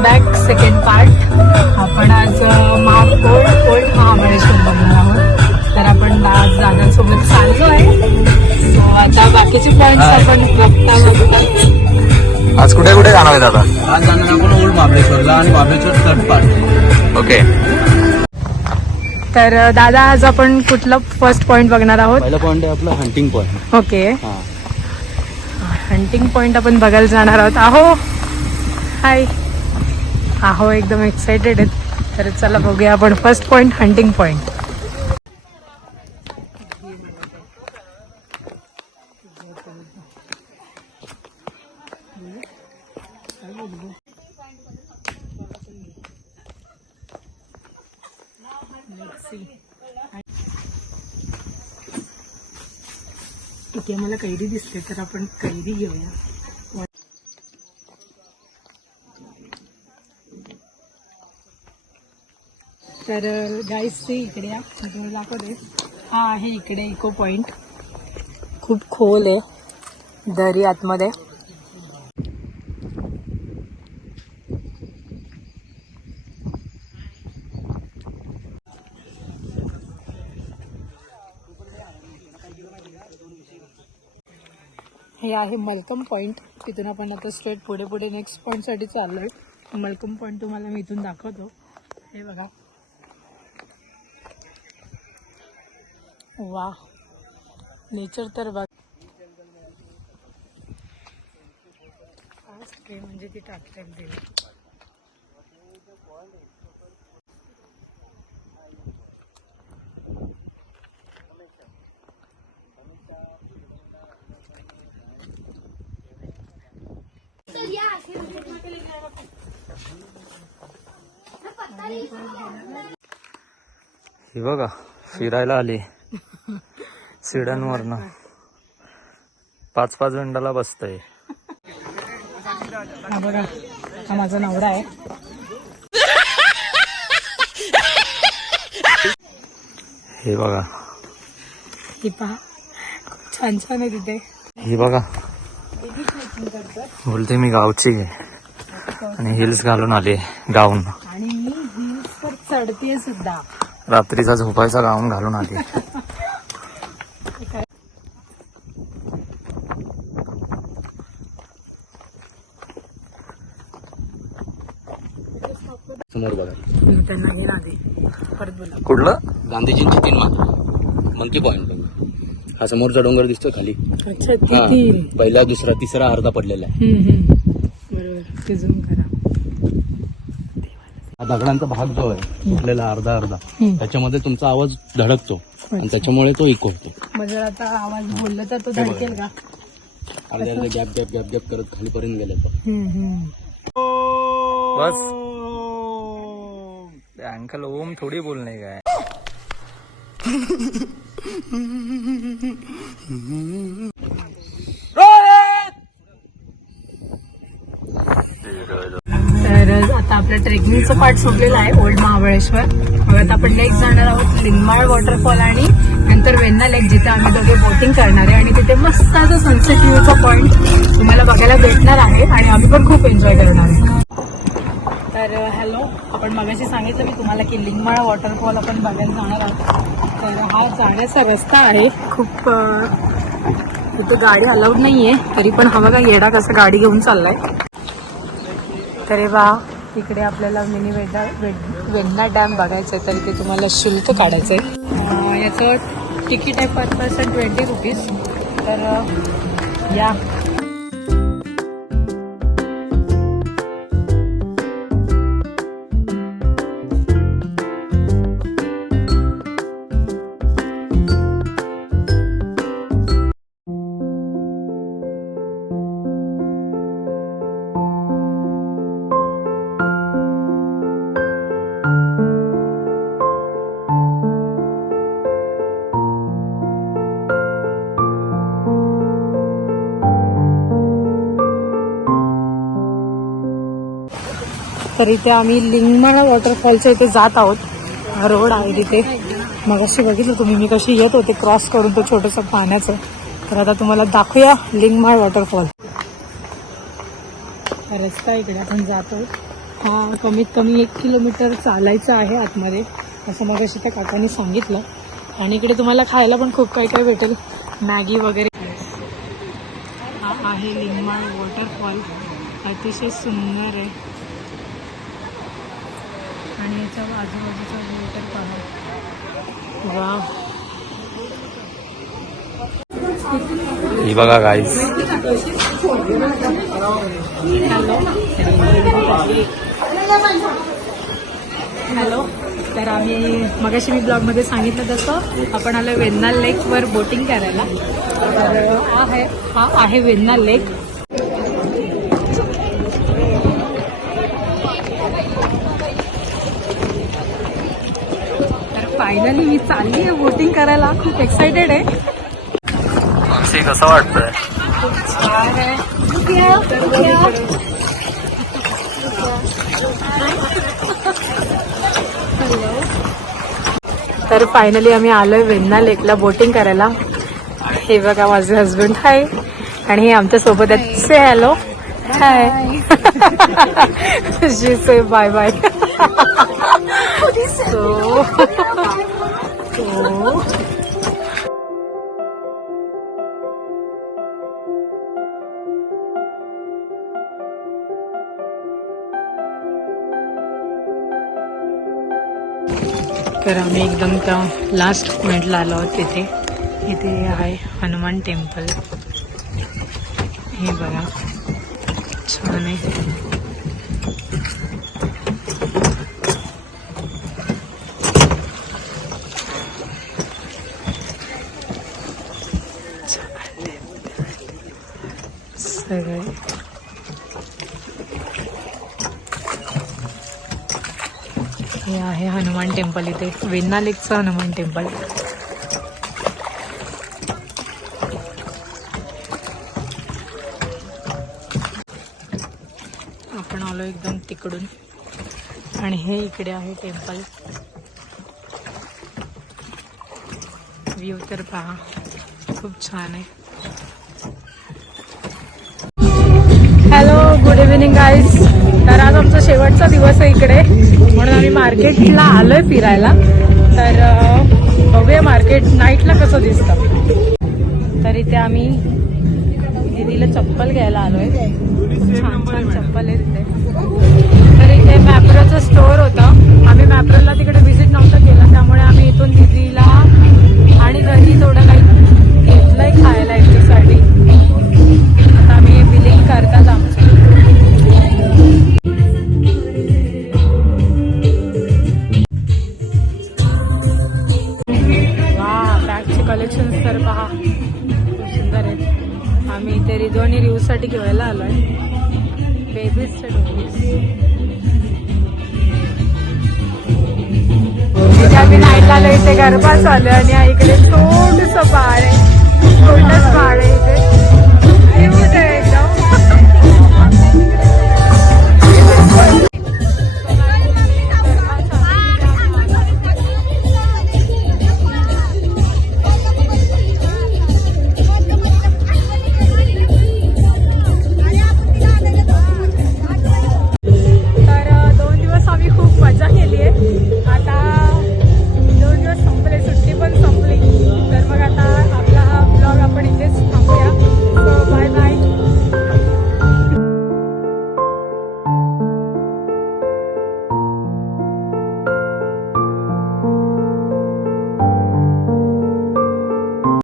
Welcome back second part. आपण आज old Mahabaleshwar बघणार आहोत. तर आपण आज दादांसोबत चाललो आहे. सो आता बाकीचे पॉइंट्स आपण बघता. आज कुठे कुठे जाणार आहे दादा? आज जाणार आपण ओल्ड महाबळेश्वरला आणि महाबळेश्वर थर्ड पार्ट. ओके. तर दादा आज आपण कुठलं फर्स्ट पॉइंट बघणार आहोत? पहिला पॉइंट आहे आपला hunting point. Okay, hunting point आपण बघायला जाणार आहोत. हाय एकदम एक्साइटेड आहेत. तर चला बघूया आपण फर्स्ट पॉइंट हंटिंग पॉइंट. इथे मला कैरी दिसते तर आपण कैरी घेऊया. तर गाईस ते इकडे या, दाखवते. हा आहे इकडे इको पॉइंट. खूप खोल आहे दरी आतमध्ये. हे आहे मलकम पॉइंट. तिथून आपण आता स्ट्रेट पुढे नेक्स्ट पॉइंट साठी चाललोय. मलकम पॉइंट तुम्हाला मी इथून दाखवतो. हे बघा, वा नेचर तर बघ. म्हणजे ती टाकतात देईल. ही बघा फिरायला आली सिड्यांवरनं. 5-5 मिनिटाला बसतंय. हा बघा, हा माझा नवरा आहे. हे बघा, ही पहा खूप छान छान आहे तिथे. ही बघा बोलते मी गावची आहे आणि हिल्स घालून आले गाऊन. आणि मी हिल्स वर चढतेय सुद्धा. रात्रीचा झोपायचा गाऊन घालून आले. समोर बघा, त्यांना घे ना दे. परत बोला. कुठलं? गांधीजींची 3 माता मंकी पॉइंट बघा. हा समोरचा डोंगर दिसतो खाली. अच्छा, हा, ती पहिला दुसरा तिसरा अर्धा पडलेला आहे. बरोबर, ते झूम करा. हा दगडांचा भाग जो आहे तुटलेला अर्धा त्याच्यामध्ये तुमचा आवाज धडकतो आणि त्याच्यामुळे तो इको होतो. मग जर आता आवाज बोलला तर तो धडकेल का? अर्ध्या अर्ध्या गॅप गॅप गॅप करत खालीपर्यंत गेले तो. बस अंकल ओम थोड़ी बोलने का है. तर आता आपलं ट्रेकिंगचं पार्ट संपलेलं आहे ओल्ड महाबळेश्वर. मग आता आपण नेक्स्ट जाणार आहोत लिंगमाळ वॉटरफॉल आणि नंतर वेण्णा लेक, जिथे आम्ही दोघे बोटिंग करणार आहे. आणि तिथे मस्त असं सनसेट व्ह्यूचा पॉइंट तुम्हाला बघायला भेटणार आहे आणि आम्ही पण खूप एन्जॉय करणार आहे. तर हॅलो, आपण मगाशी सांगितलं मी तुम्हाला की लिंगमाळा वॉटरफॉल आपण बघायला जाणार आहोत. तर हा जाण्याचा रस्ता आहे. खूप इथे गाडी अलाउड नाहीये, तरी पण हा बघा येडा कसा गाडी घेऊन चाललाय. तर वा इकडे आपल्याला मिनी वेण्णा डॅम बघायचं आहे. तर इथे तुम्हाला शुल्क काढायचं आहे. याचं तिकीट आहे पर पर्सन 20 रुपीज. तर या. तर इथे आम्ही लिंगमाळा वॉटरफॉलच्या इथे जात आहोत. हा रोड आहे तिथे. मग अशी बघितलं तुम्ही मी कशी येत होते क्रॉस करून तो छोटंसं पाण्याचं. तर आता तुम्हाला दाखवूया लिंगमाळ वॉटरफॉल. रस्ता इकडे आपण जातो. हा कमीत कमी 1 किलोमीटर चालायचं आहे आतमध्ये, असं मग अशी त्या काकांनी सांगितलं. आणि इकडे तुम्हाला खायला पण खूप काही काही भेटेल, मॅगी वगैरे. हा आहे लिंगमाळ वॉटरफॉल, अतिशय सुंदर आहे. आणि याच्या आजूबाजूचा व्ह्यू तर पहा, वा. ही बघा गाईस, हॅलो. तर आम्ही मगाशी मी ब्लॉगमध्ये सांगितलं तसं आपण आलो वेण्णा लेकवर बोटिंग करायला. तर हा आहे वेण्णा लेक. तर फायनली मी चालली आहे बोटिंग करायला, खूप एक्सायटेड आहे. कसं वाटतंय? खूप छान आहे. तर फायनली आम्ही आलोय वेण्णा लेकला बोटिंग करायला. हे बघा माझे हस्बंड हाय, आणि हे आमच्या सोबत आहेत. से हॅलो. हाय. शी से बाय बाय. सो तर आम्ही एकदम त्या लास्ट पॉइंटला आलो आहोत. तिथे इथे आहे हनुमान टेम्पल. हे बघा छान आहे. सगळे हे आहे हनुमान टेम्पल. इथे वेण्णा लेकचं हनुमान टेम्पल. आपण आलो एकदम तिकडून, आणि हे इकडे आहे टेम्पल. व्ह्यू तर पहा, खूप छान आहे. Hello, good evening guys. तर आज आमचा शेवटचा दिवस आहे इकडे, म्हणून आम्ही मार्केटला आलोय फिरायला. तर बघूया मार्केट नाईटला कसं दिसतं. तर इथे आम्ही दीदीला चप्पल घ्यायला आलोय. छान छान चप्पल आहे तिथे. तर इथे मॅप्रोचं स्टोअर होतं. आम्ही मॅप्रोला तिकडे व्हिजिट नव्हतं केलं, त्यामुळे आम्ही इथून दीदीला आणि घरी थोडं काही घेतलंय खायला याच्यासाठी. आता आम्ही बिलिंग करतात आमचं. कलेक्शन तर पहा, खूप सुंदर आहेत. आम्ही इथे रिजो आणि रिव्हसाठी घेवायला आलोय. बेबीजचे डोकीज. इथे आम्ही नाईटला आलो. इथे गरबा चालू आहे, आणि इकडे छोटंसं बाळ आहे. छोटंच बाळ आहे इथे. क्यूट आहे एकदम.